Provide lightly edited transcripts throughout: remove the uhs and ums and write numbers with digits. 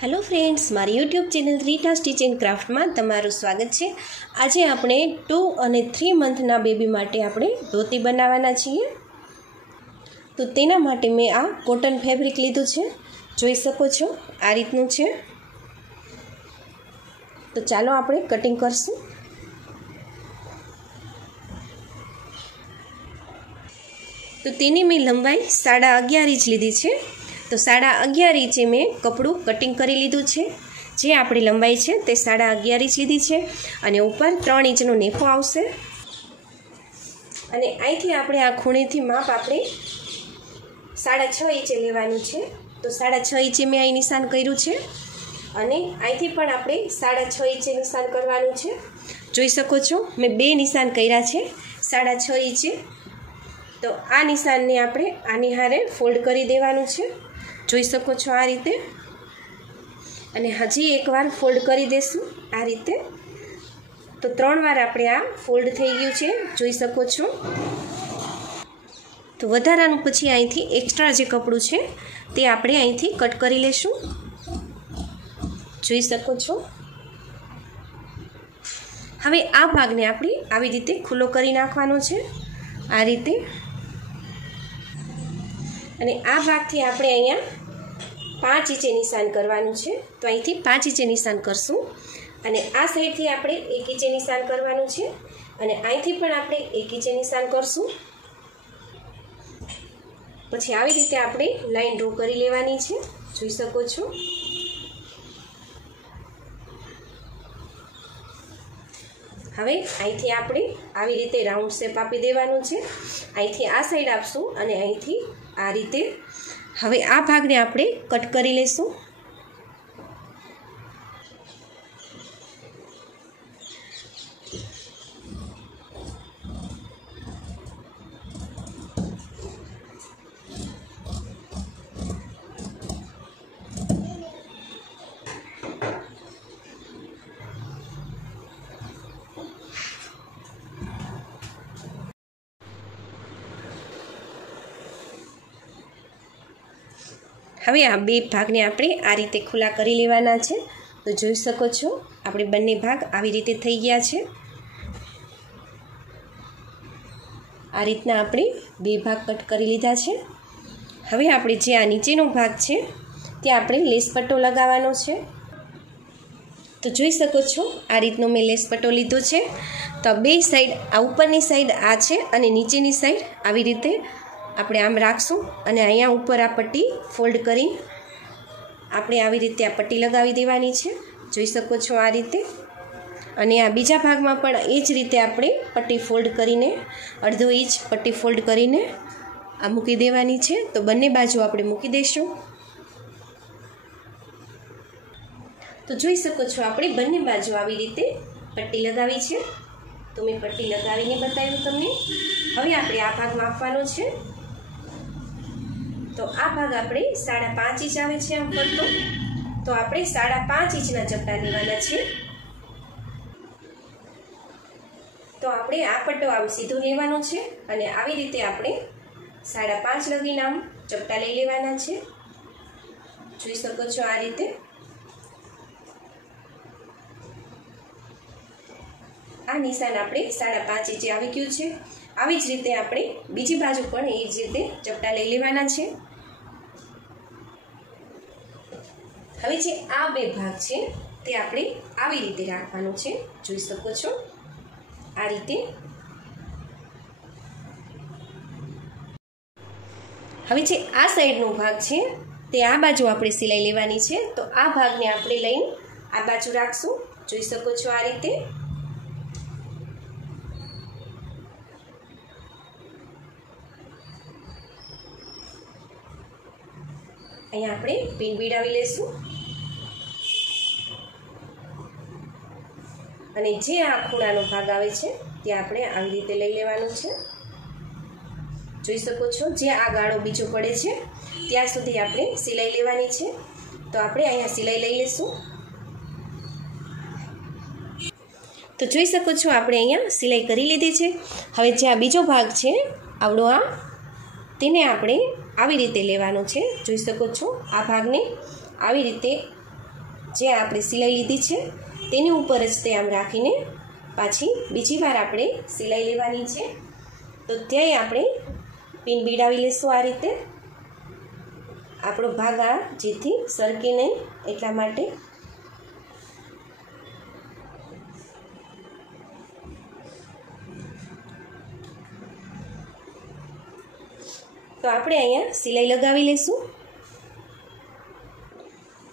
Hello friends, मारी YouTube channel Rita stitch and craft में तमारुं स्वागत है। आज आपणे 2 और 3 मंथना बेबी माटे आपणे धोती बनावाना छीए। तो तेना माटे मैं आ कॉटन फेब्रिक लीधुं छे, जोई शको छो आ रीतनुं छे। तो चालो आपणे कटिंग करशुं। तो तेनी मैं लंबाई 11.5 इंच लीधी छे। तो 11.5 इंचे मैं कपड़ू कटिंग करी लीधुं छे। जे आपणी लंबाई है ते 11.5 इंच लीधी है अने ऊपर 3 इंचनो नेफो आवशे। अने અહીંથી આપણે આ ખૂણેથી માપ આપણે 6.5 इंचे લેવાનું છે। તો 6.5 इंचे મેં અહીં નિશાન કર્યું છે અને અહીંથી પણ આપણે 6.5 इंचे નિશાન કરવાનું છે। જોઈ શકો છો મેં બે નિશાન કર્યા છે 6.5 इंचे। તો આ નિશાનને આપણે આની હારે ફોલ્ડ કરી દેવાનું છે। જોઈ શકો છો આ રીતે। અને હજી એકવાર ફોલ્ડ કરી દેશું આ રીતે। તો 3 વાર આપણે આ ફોલ્ડ થઈ ગયું છે, જોઈ શકો છો। તો વધારાનું પછી અહીંથી એક્સ્ટ્રા જે કપડું છે તે આપણે અહીંથી કટ કરી લેશું, જોઈ શકો છો। હવે આ ભાગને આપણે આવી રીતે ખુલ્લો કરી નાખવાનો છે આ રીતે। અને આ ભાગથી આપણે અહીંયા 5 इंचे निशान करवानुं छे। तो અહીંથી 5 इंचे निशान करशुं અને આ સાઈડથી આપણે 1 इंचे निशान करवानुं छे અને અહીંથી પણ આપણે 1 इंचे निशान करशुं। પછી આવી રીતે આપણે લાઈન ડ્રો કરી લેવાની છે, જોઈ શકો છો। હવે અહીંથી આપણે આવી રીતે રાઉન્ડ શેપ આપી દેવાનું છે। અહીંથી આ સાઈડ આપશું અને અહીંથી આ રીતે। હવે આ ભાગને આપણે કટ કરી લેશું। હવે આ બે ભાગને આપણે આ રીતે ખુલ્લા કરી લેવાના છે। તો જોઈ શકો છો આપણે બંને ભાગ આવી રીતે થઈ ગયા છે। આ રીતના આપણે બે ભાગ કટ કરી લીધા છે। હવે આપણે જે આ નીચેનો ભાગ છે ત્યાં આપણે લેસ પટ્ટો લગાવવાનો છે। તો જોઈ શકો છો આ રીતનો મેં લેસ પટ્ટો લીધો છે। તો બે સાઈડ આ ઉપરની સાઈડ આ છે અને નીચેની સાઈડ આવી રીતે આપણે આમ રાખશું અને અહીંયા ઉપર આ પટ્ટી ફોલ્ડ કરી આપણે આવી રીતે આ પટ્ટી લગાવી દેવાની છે, જોઈ શકો છો આ રીતે। અને આ બીજા ભાગમાં પણ એ જ રીતે આપણે પટ્ટી ફોલ્ડ કરીને 1/2 इंच પટ્ટી ફોલ્ડ કરીને આ મૂકી દેવાની છે। તો બંને બાજુ આપણે મૂકી દઈશું। તો જોઈ શકો છો આપણે બંને બાજુ આવી રીતે પટ્ટી લગાવી છે। તો મેં પટ્ટી લગાવીને બતાવ્યું તમને। હવે આપણે આ ભાગ માપવાનો છે। तो आ भाग આપણે 5.5 इंच આવે છે આમ પટ્ટો। તો આપણે 5.5 इंचના ચપટા લેવાના છે। તો આપણે આ પટ્ટો આમ સીધો લેવાનો છે અને આવી રીતે આપણે 5.5 લગીને આમ ચપટા લઈ લેવાના છે, જોઈ શકો છો આ રીતે। આ નિશાન આપણે 5.5 इंचे આવી ગયું છે। આવી જ રીતે આપણે બીજી બાજુ પણ એ જ રીતે ચપટા લઈ લેવાના છે। હવે જે આ બે ભાગ છે તે આપણે આવી રીતે રાખવાનો છે, જોઈ શકો છો આ રીતે। હવે જે આ સાઈડનો ભાગ છે તે આ બાજુ આપણે સિલાઈ લેવાની છે। તો આ ભાગને આપણે લઈને આ બાજુ રાખશું, જોઈ શકો છો આ રીતે। અહીંયા આપણે પિન બીડાવી લેશું અને જે આ ખૂણાનો ભાગ આવે છે તે આપણે આવી રીતે લઈ લેવાનું છે, જોઈ શકો છો। જે આ ગાળો બીજો પડે છે ત્યાં સુધી આપણે સિલાઈ લેવાની છે। તો આપણે અહીંયા સિલાઈ લઈ લેશું। તો જોઈ શકો છો આપણે અહીંયા સિલાઈ કરી લીધી છે। હવે જે આ બીજો ભાગ છે આવડો આ તેને આપણે આવી રીતે લેવાનો છે, જોઈ શકો છો આ ભાગને આવી રીતે જે આપણે સિલાઈ લીધી છે તેની ઉપર જ તે આમ રાખીને પાછી બીજી વાર આપણે સિલાઈ લેવાની છે. તો ત્યાંય આપણે પિન બીડાવી લઈશું. આ રીતે આપણો ભાગ આ જેથી સરકે નહીં એટલા માટે. તો આપણે અહીંયા સિલાઈ લગાવી લઈશું.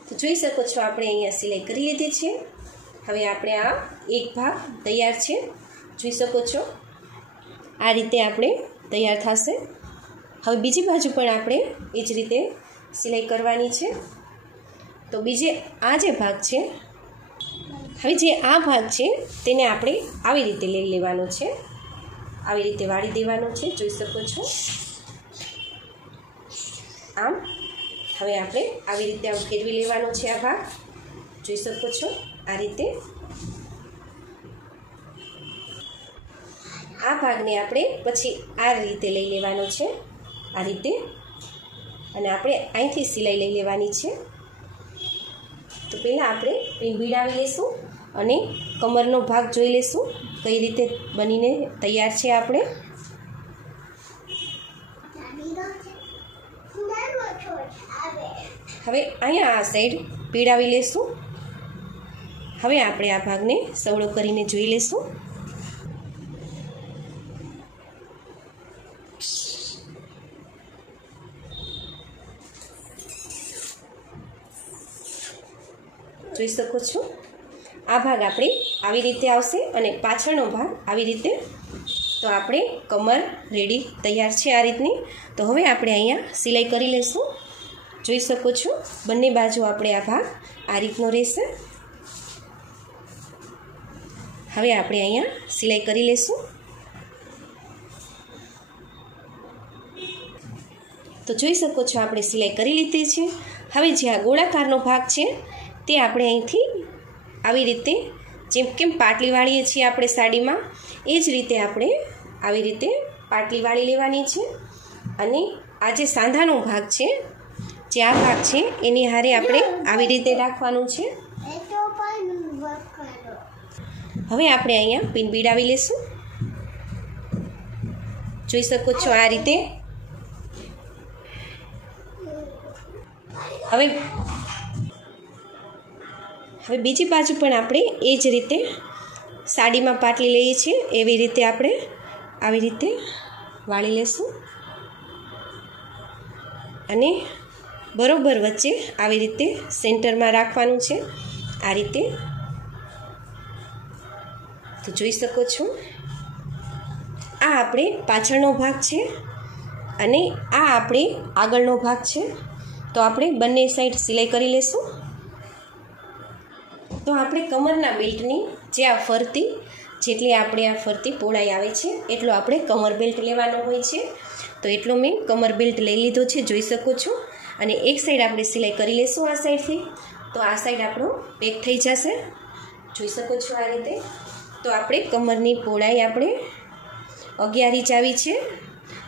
તો જોઈ શકો છો આપણે અહીંયા સિલાઈ કરી લીધી છે. હવે આપણે આ એક ભાગ તૈયાર છે, જોઈ શકો છો આ રીતે આપણે તૈયાર થશે. હવે બીજી બાજુ પણ આપણે એ જ રીતે સિલાઈ કરવાની છે. તો બીજે આ જે ભાગ છે, હવે જે આ ભાગ છે તેને આપણે આવી રીતે લઈ લેવાનો છે, આવી રીતે વાળી દેવાનો છે, જોઈ શકો છો આમ. હવે આપણે આવી રીતે આમ ફેરવી લેવાનો છે. આ ભાગ જોઈ શકો છો આ રીતે. આ ભાગને આપણે પછી આ રીતે લઈ લેવાનો છે, આ રીતે, અને આપણે અહીંથી સિલાઈ લઈ લેવાની છે. તો પહેલાં આપણે પિન ભીડાવી લઈશું અને કમરનો ભાગ જોઈ લઈશું કઈ રીતે બનીને તૈયાર છે. આપણે હવે અહીંયા આ સાઈડ પીડાવી લઈશું. હવે આપણે આ ભાગને સવળો કરીને જોઈ લઈશું. જોઈ શકો છો આ ભાગ આપણે આવી રીતે આવશે અને પાછળનો ભાગ આવી રીતે. તો આપણે કમર રેડી તૈયાર છે આ રીતની. તો હવે આપણે અહીંયા સિલાઈ કરી લઈશું. જોઈ શકો છો બંને બાજુ આપણે આ ભાગ આ રીતનો રહેશે. હવે આપણે અહીંયા સિલાઈ કરી લઈશું. તો જોઈ શકો છો આપણે સિલાઈ કરી લીધી છે. હવે જે આ ગોળાકારનો ભાગ છે તે આપણે અહીંથી આવી રીતે જેમ કેમ પાટલી વાળીએ છીએ આપણે સાડીમાં એ જ રીતે આપણે આવી રીતે પાટલી વાળી લેવાની છે. અને આ જે સાંધાનો ભાગ છે, જે આ ભાગ છે એની હારે આપણે આવી રીતે રાખવાનું છે. હવે આપણે અહીંયા પિન બીડાવી લઈશું. જોઈ શકો છો આ રીતે. હવે બીજી બાજુ પણ આપણે એ જ રીતે સાડીમાં પાટલી લઈએ છીએ એવી રીતે આપણે આવી રીતે વાળી લઈશું અને બરોબર વચ્ચે આવી રીતે સેન્ટરમાં રાખવાનું છે આ રીતે. તો જોઈ શકો છો આ આપણે પાછળનો ભાગ છે અને આ આપણે આગળનો ભાગ છે. તો આપણે બંને સાઈડ સિલાઈ કરી લઈશું. તો આપણે કમરના બેલ્ટની જે આ ફરતી જેટલી આપણે આ ફરતી પહોળાઈ આવે છે એટલો આપણે કમર બેલ્ટ લેવાનો હોય છે. તો એટલો મેં કમર બેલ્ટ લઈ લીધો છે, જોઈ શકો છો. અને એક સાઈડ આપણે સિલાઈ કરી લઈશું આ સાઈડથી. તો આ સાઈડ આપણો પેક થઈ જશે, જોઈ શકો છો આ રીતે. તો આપણે કમરની પહોળાઈ આપણે 11 ઇંચ આવી છે,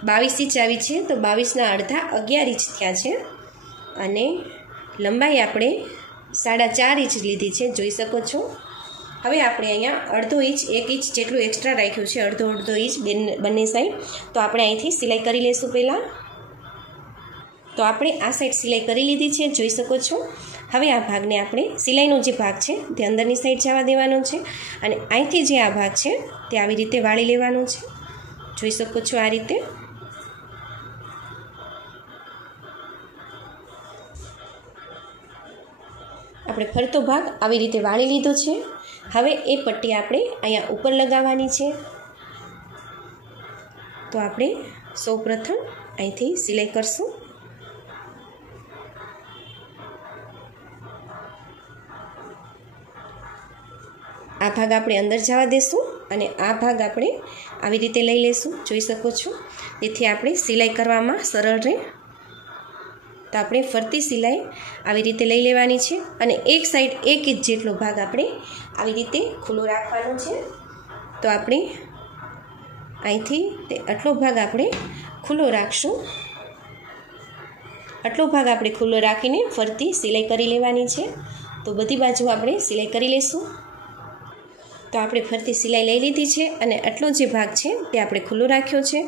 22 ઇંચ આવી છે. તો 22ના અડધા 11 ઇંચ થયા છે. અને લંબાઈ આપણે 4.5 ઇંચ લીધી છે, જોઈ શકો છો. હવે આપણે અહીંયા અડધો ઇંચ 1 ઇંચ જેટલું એક્સ્ટ્રા રાખ્યું છે, અડધો ઇંચ બંને સાઈડ. તો આપણે અહીંથી સિલાઈ કરી લઈશું પહેલાં. તો આપણે આ સાઈડ સિલાઈ કરી લીધી છે, જોઈ શકો છો. હવે આ ભાગને આપણે સિલાઈનો જે ભાગ છે તે અંદરની સાઈડ જવા દેવાનો છે અને અહીંથી જે આ ભાગ છે તે આવી રીતે વાળી લેવાનો છે, જોઈ શકો છો આ રીતે. આપણે ફરતો ભાગ આવી રીતે વાળી લીધો છે. હવે એ પટ્ટી આપણે અહીંયા ઉપર લગાવવાની છે. તો આપણે સૌપ્રથમ અહીંથી સિલાઈ કરશું. આ ભાગ આપણે અંદર જવા દેશું અને આ ભાગ આપણે આવી રીતે લઈ લઈશું, જોઈ શકો છો. તેથી આપણે સિલાઈ કરવામાં સરળ રહે. તો આપણે ફરતી સિલાઈ આવી રીતે લઈ લેવાની છે અને એક સાઈડ 1 ઇંચ જેટલો ભાગ આપણે આવી રીતે ખુલ્લો રાખવાનો છે. તો આપણે અહીંથી તે આટલો ભાગ આપણે ખુલ્લો રાખશું. આટલો ભાગ આપણે ખુલ્લો રાખીને ફરતી સિલાઈ કરી લેવાની છે. તો બધી બાજુ આપણે સિલાઈ કરી લઈશું. તો આપણે ફરતી સિલાઈ લઈ લીધી છે અને આટલો જે ભાગ છે તે આપણે ખુલ્લો રાખ્યો છે.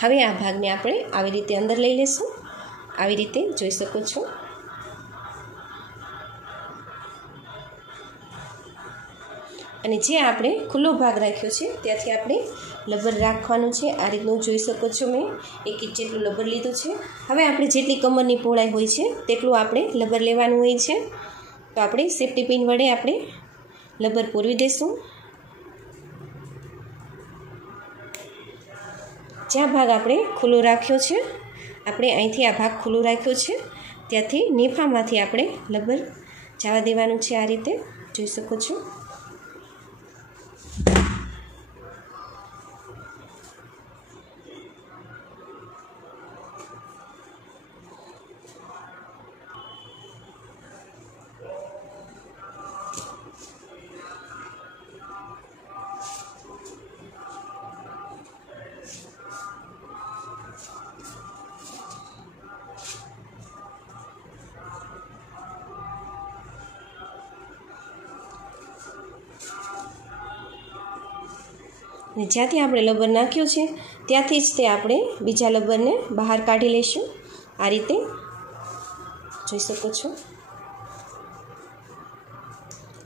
હવે આ ભાગને આપણે આવી રીતે અંદર લઈ લઈશું. આવી રીતે જોઈ શકો છો. અને જે આપણે ખુલ્લો ભાગ રાખ્યો છે ત્યાંથી આપણે લબર રાખવાનું છે. આ રીતનું જોઈ શકો છો. મેં 1 ઇંચ જેટલું લબર લીધું છે. હવે આપણે જેટલી કમરની પહોળાઈ હોય છે તેટલું આપણે લબર લેવાનું હોય છે. તો આપણે સેફ્ટી પિન વડે આપણે લબર પૂરવી દઈશું. જ્યાં ભાગ આપણે ખુલ્લો રાખ્યો છે, આપણે અહીંથી આ ભાગ ખુલ્લો રાખ્યો છે ત્યાંથી નેફામાંથી આપણે લબર જવા દેવાનું છે. આ રીતે જોઈ શકો છો. અને જ્યાંથી આપણે લબર નાખ્યો છે ત્યાંથી જ તે આપણે બીજા લબરને બહાર કાઢી લઈશું. આ રીતે જોઈ શકો છો.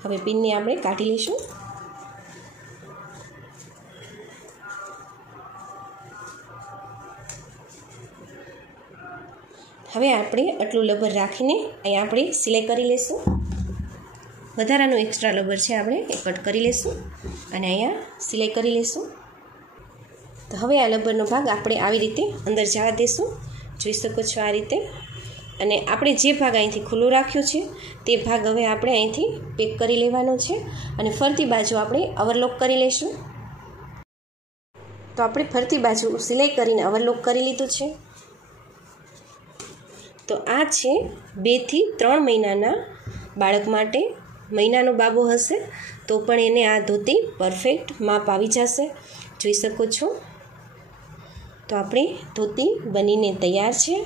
હવે પિનને આપણે કાઢી લઈશું. હવે આપણે આટલું લબર રાખીને અહીં આપણે સિલાઈ કરી લઈશું. વધારાનું એક્સ્ટ્રા લબર છે આપણે એ કટ કરી લઈશું અને અહીંયા સિલાઈ કરી લઈશું. તો હવે આ લબરનો ભાગ આપણે આવી રીતે અંદર જવા દઈશું. જોઈ શકો છો આ રીતે. અને આપણે જે ભાગ અહીંથી ખુલ્લો રાખ્યો છે તે ભાગ હવે આપણે અહીંથી પેક કરી લેવાનો છે અને ફરતી બાજુ આપણે ઓવરલોક કરી લઈશું. તો આપણે ફરતી બાજુ સિલાઈ કરીને ઓવરલોક કરી લીધું છે. તો આ છે 2 થી 3 મહિનાના બાળક માટે. મહિનાનો બાબો હશે તો પણ એને આ ધોતી પરફેક્ટ માપ આવી જશે. જોઈ શકો છો. તો આપણી ધોતી બનીને તૈયાર છે.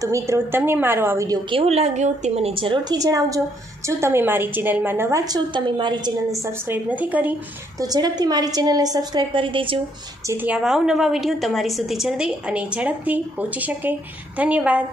તો મિત્રો, તમને મારો આ વિડીયો કેવો લાગ્યો તે મને જરૂરથી જણાવજો. જો તમે મારી ચેનલમાં નવા છો, તમે મારી ચેનલને સબસ્ક્રાઈબ નથી કરી તો ઝડપથી મારી ચેનલને સબસ્ક્રાઈબ કરી દેજો, જેથી આવા અવનવા વિડીયો તમારી સુધી જલ્દી અને ઝડપથી પહોંચી શકે. ધન્યવાદ.